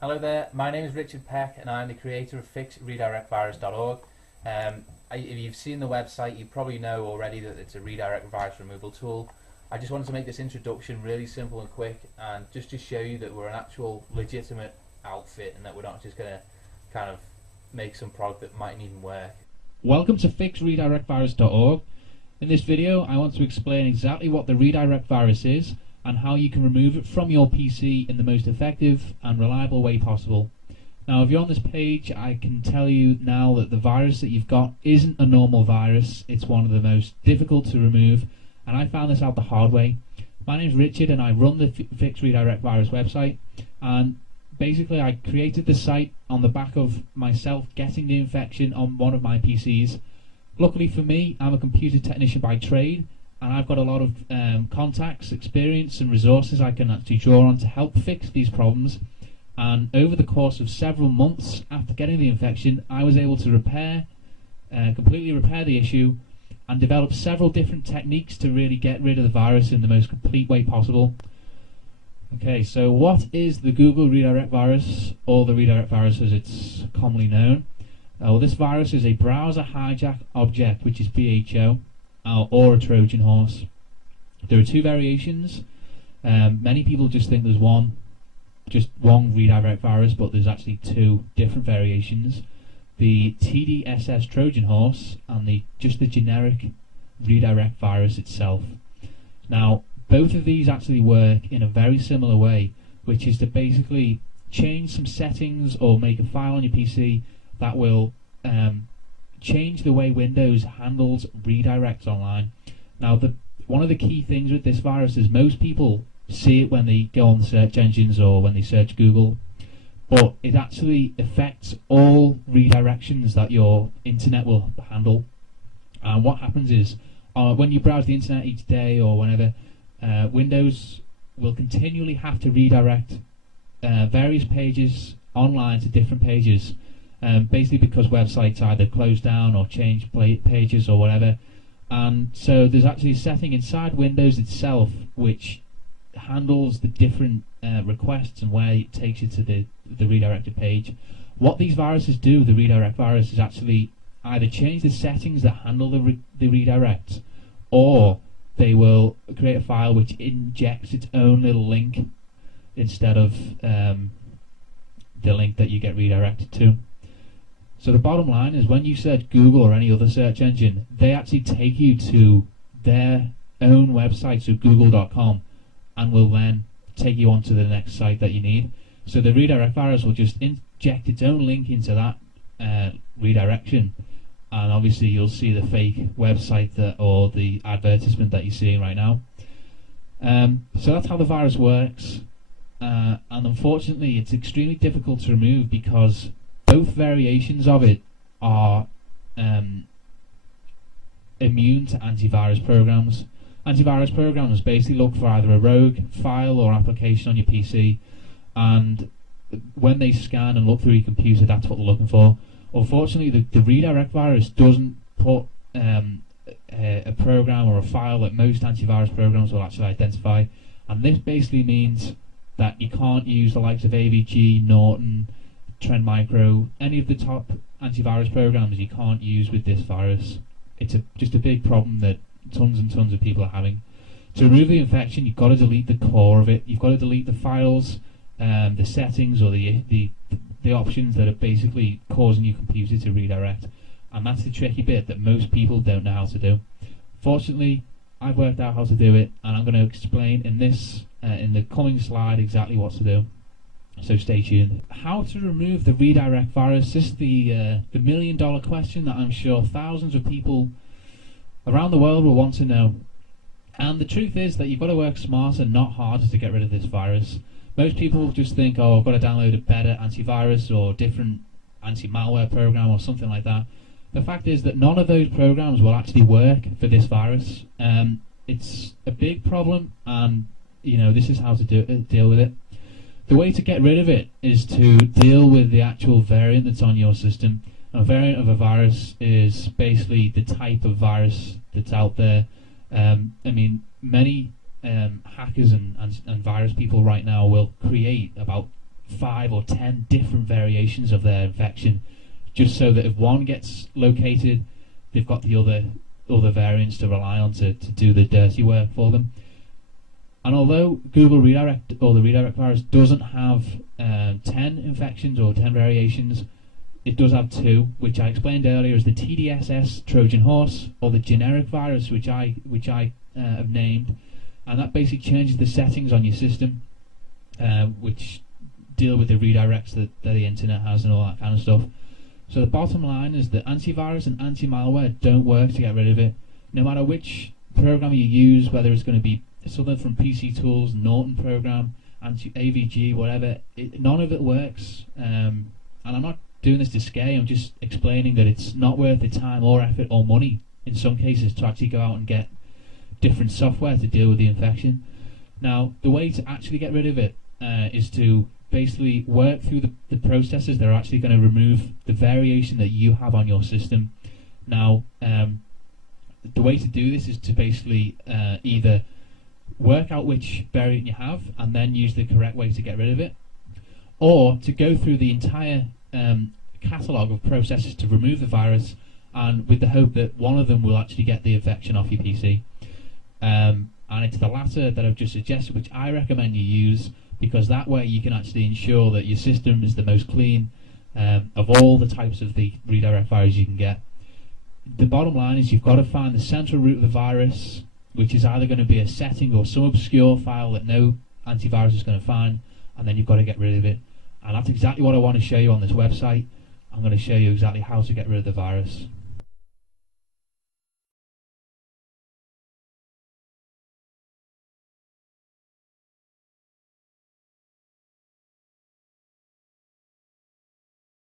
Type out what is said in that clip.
Hello there, my name is Richard Peck and I'm the creator of fixredirectvirus.org. If you've seen the website, you probably know already that it's a redirect virus removal tool. I just wanted to make this introduction really simple and quick, and just to show you that we're an actual legitimate outfit and that we're not just going to kind of make some product that mightn't even work. Welcome to fixredirectvirus.org. In this video I want to explain exactly what the redirect virus is and how you can remove it from your PC in the most effective and reliable way possible. Now, if you're on this page, I can tell you now that the virus that you've got isn't a normal virus. It's one of the most difficult to remove, and I found this out the hard way. My name's Richard and I run the Fix Redirect Virus website, and basically I created the site on the back of myself getting the infection on one of my PCs. Luckily for me, I'm a computer technician by trade, and I've got a lot of contacts, experience and resources I can actually draw on to help fix these problems. And over the course of several months after getting the infection, I was able to completely repair the issue and develop several different techniques to really get rid of the virus in the most complete way possible. Okay, so what is the Google redirect virus, or the redirect virus as it's commonly known? Well, this virus is a browser hijack object, which is BHO, or a Trojan horse. There are two variations. Many people just think there's one redirect virus, but there's actually two different variations: the TDSS Trojan horse and the generic redirect virus itself. Now, both of these actually work in a very similar way, which is to basically change some settings or make a file on your PC that will change the way Windows handles redirects online. Now, one of the key things with this virus is most people see it when they go on the search engines or when they search Google, but it actually affects all redirections that your internet will handle. And what happens is, when you browse the internet each day or whenever, Windows will continually have to redirect various pages online to different pages, basically because websites either close down or change pages or whatever. And so there's actually a setting inside Windows itself which handles the different requests and where it takes you to the redirected page. What these viruses do, the redirect virus, is actually either change the settings that handle the redirect, or they will create a file which injects its own little link instead of the link that you get redirected to. So the bottom line is, when you search Google or any other search engine, they actually take you to their own website, so google.com, and will then take you onto the next site that you need. So the redirect virus will just inject its own link into that redirection, and obviously you'll see the fake website or the advertisement that you're seeing right now. So that's how the virus works, and unfortunately it's extremely difficult to remove because both variations of it are immune to antivirus programs. Antivirus programs basically look for either a rogue file or application on your PC, and when they scan and look through your computer, that's what they're looking for. Unfortunately, the redirect virus doesn't put a program or a file that most antivirus programs will actually identify, and this basically means that you can't use the likes of AVG, Norton, Trend Micro, any of the top antivirus programs you can't use with this virus. It's just a big problem that tons and tons of people are having. To remove the infection, you've got to delete the core of it. You've got to delete the files, the settings, or the options that are basically causing your computer to redirect. And that's the tricky bit that most people don't know how to do. Fortunately, I've worked out how to do it, and I'm going to explain in the coming slide exactly what to do. So stay tuned. How to remove the redirect virus? This is the million-dollar question that I'm sure thousands of people around the world will want to know. And the truth is that you've got to work smarter, not harder, to get rid of this virus. Most people just think, oh, I've got to download a better antivirus or different anti-malware program or something like that. The fact is that none of those programs will actually work for this virus. It's a big problem, and this is how to deal with it. The way to get rid of it is to deal with the actual variant that's on your system. A variant of a virus is basically the type of virus that's out there. Many hackers and virus people right now will create about 5 or 10 different variations of their infection, just so that if one gets located, they've got the other variants to rely on to do the dirty work for them. And although Google Redirect, or the redirect virus, doesn't have 10 infections or 10 variations, it does have 2, which I explained earlier as the TDSS Trojan horse, or the generic virus, which I have named, and that basically changes the settings on your system, which deal with the redirects that the internet has and all that kind of stuff. So the bottom line is that antivirus and anti-malware don't work to get rid of it. No matter which program you use, whether it's going to be something from PC Tools, Norton program, AVG, whatever, none of it works. And I'm not doing this to scare, I'm just explaining that it's not worth the time or effort or money in some cases to actually go out and get different software to deal with the infection. Now, the way to actually get rid of it is to basically work through the processes that are actually going to remove the variation that you have on your system. Now, the way to do this is to basically either work out which variant you have and then use the correct way to get rid of it, or to go through the entire catalogue of processes to remove the virus, and with the hope that one of them will actually get the infection off your PC. And it's the latter that I've just suggested, which I recommend you use, because that way you can actually ensure that your system is the most clean of all the types of the redirect virus you can get. The bottom line is you've got to find the central root of the virus, which is either going to be a setting or some obscure file that no antivirus is going to find, and then you've got to get rid of it. And that's exactly what I want to show you on this website. I'm going to show you exactly how to get rid of the virus.